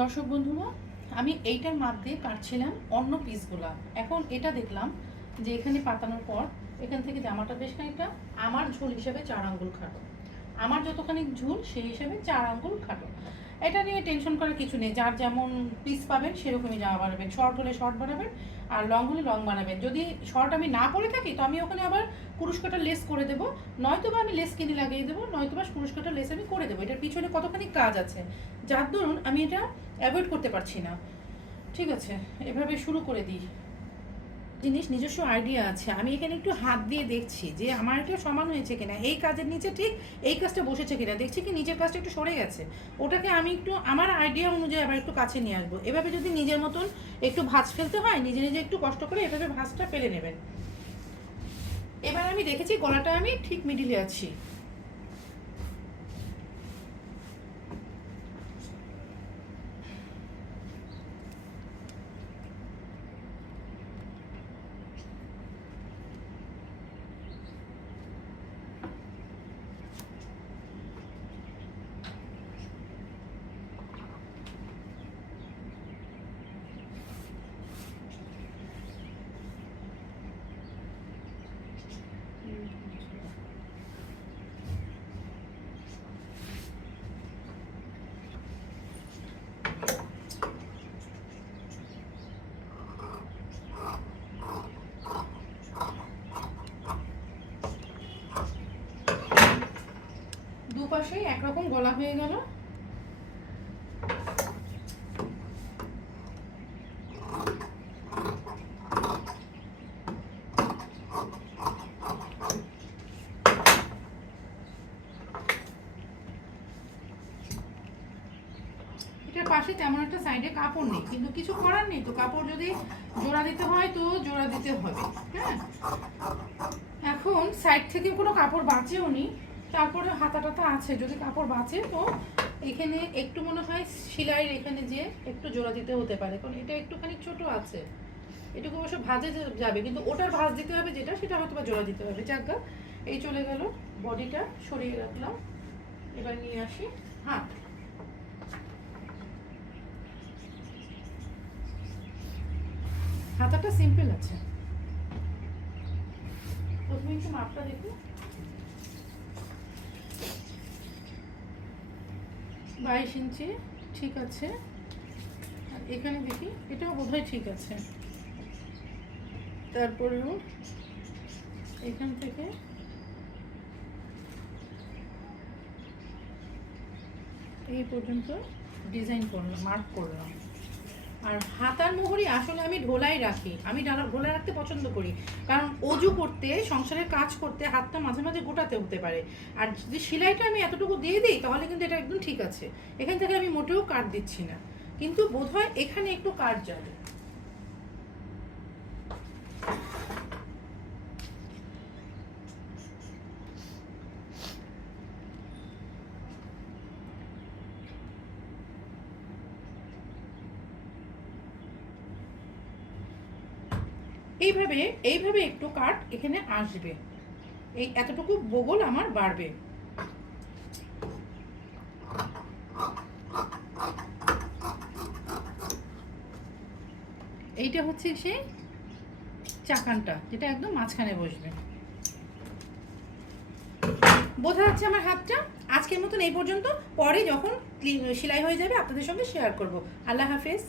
দর্শক বন্ধুরা, আমি এইটার মাপ দিয়ে কাটছিলাম অন্য পিসগুলা। এখন এটা দেখলাম যে এখানে পাতানোর পর এখান থেকে জামাটা বেশ খানিকটা আমার ঝুল হিসেবে 4 আঙ্গুল খাটো, আমার যতখানি ঝুল সেই হিসেবে 4 আঙ্গুল খাটো। এটা নিয়ে টেনশন করার কিছু নেই, যার যেমন পিস পাবেন সেরকমই জামা বানাবেন। শর্ট হলে শর্ট বানাবেন আর লং হলে লং বানাবেন। যদি শর্ট আমি না পরে থাকি তো আমি ওখানে আবার কুরুশ কাটা লেস করে দেবো, নয়তো বা আমি লেস কিনে লাগিয়ে দেবো, নয়তো বা কুরুশ কাটা লেস আমি করে দেবো। এটার পিছনে কতখানি কাজ আছে, যার দরুন আমি এটা অ্যাভয়েড করতে পারছি না। ঠিক আছে, এভাবে শুরু করে দিই। জিনিস নিজস্ব আইডিয়া আছে, আমি এখানে একটু হাত দিয়ে দেখছি যে আমার এটা সমান হয়েছে কিনা, এই কাজের নিচে ঠিক এই কাজটা বসেছে কিনা, দেখছি কি নিচের কাজটা একটু সরে গেছে, ওটাকে আমি একটু আমার আইডিয়া অনুযায়ী আবার একটু কাছে নিয়ে আসবো। এভাবে যদি নিজের মতন একটু ভাঁজ ফেলতে হয়, নিজে নিজে একটু কষ্ট করে এভাবে ভাঁজটা ফেলে নেবেন। এবার আমি দেখেছি গলাটা আমি ঠিক মিডিলে আছি। দুপাশে একরকম গলা হয়ে গেল। এটার পাশে তেমন একটা সাইডে কাপড় নেই, কিন্তু কিছু করার নেই, তো কাপড় যদি জোড়া দিতে হয় তো জোড়া দিতে হবে। হ্যাঁ, এখন সাইড থেকে কোনো কাপড় বাঁচেও নি, তারপরে হাতা টাতা আছে, যদি কাপড় বাঁচে তো এখানে একটু মনে হয় সেলাইয়ের এখানে যে একটু জোড়া দিতে হতে পারে, কারণ এটা একটুখানি ছোট আছে। এটুকু অবশ্য ভাজে যাবে, কিন্তু ওটার ভাঁজ দিতে হবে যেটা, সেটা হয়তো বা জোড়া দিতে হবে। যাজ্ঞা, এই চলে গেল, বডিটা সরিয়ে রাখলাম। এবার নিয়ে আসি হাত। হাতাটা সিম্পল আছে। প্রথমে একটু মাপটা দেখো, 22 ইঞ্চি ঠিক আছে। আর এখানে দেখি এটাও বোধহয় ঠিক আছে। তারপরেও এখান থেকে এই পর্যন্ত ডিজাইন করলাম, মার্ক করলাম। আর হাতার মোহরি আসলে আমি ঢোলাই রাখি, আমি ঢোলা রাখতে পছন্দ করি, কারণ অজু করতে, সংসারের কাজ করতে হাতটা মাঝে মাঝে গোটাতে হতে পারে। আর যদি সেলাইটা আমি এতটুকু দিয়ে দিই তাহলে কিন্তু এটা একদম ঠিক আছে। এখান থেকে আমি মোটেও কাট দিচ্ছি না, কিন্তু বোধহয় এখানে একটু কাট যাবে। এইভাবে এইভাবে একটু কাট এখানে আসবে, এই এতটুকু বগল আমার বাড়বে। এইটা হচ্ছে সেই চাকানটা, যেটা একদম মাঝখানে বসবে। বোঝা যাচ্ছে আমার হাতটা। আজকের মতন এই পর্যন্ত, পরে যখন সেলাই হয়ে যাবে আপনাদের সঙ্গে শেয়ার করব। আল্লাহ হাফেজ।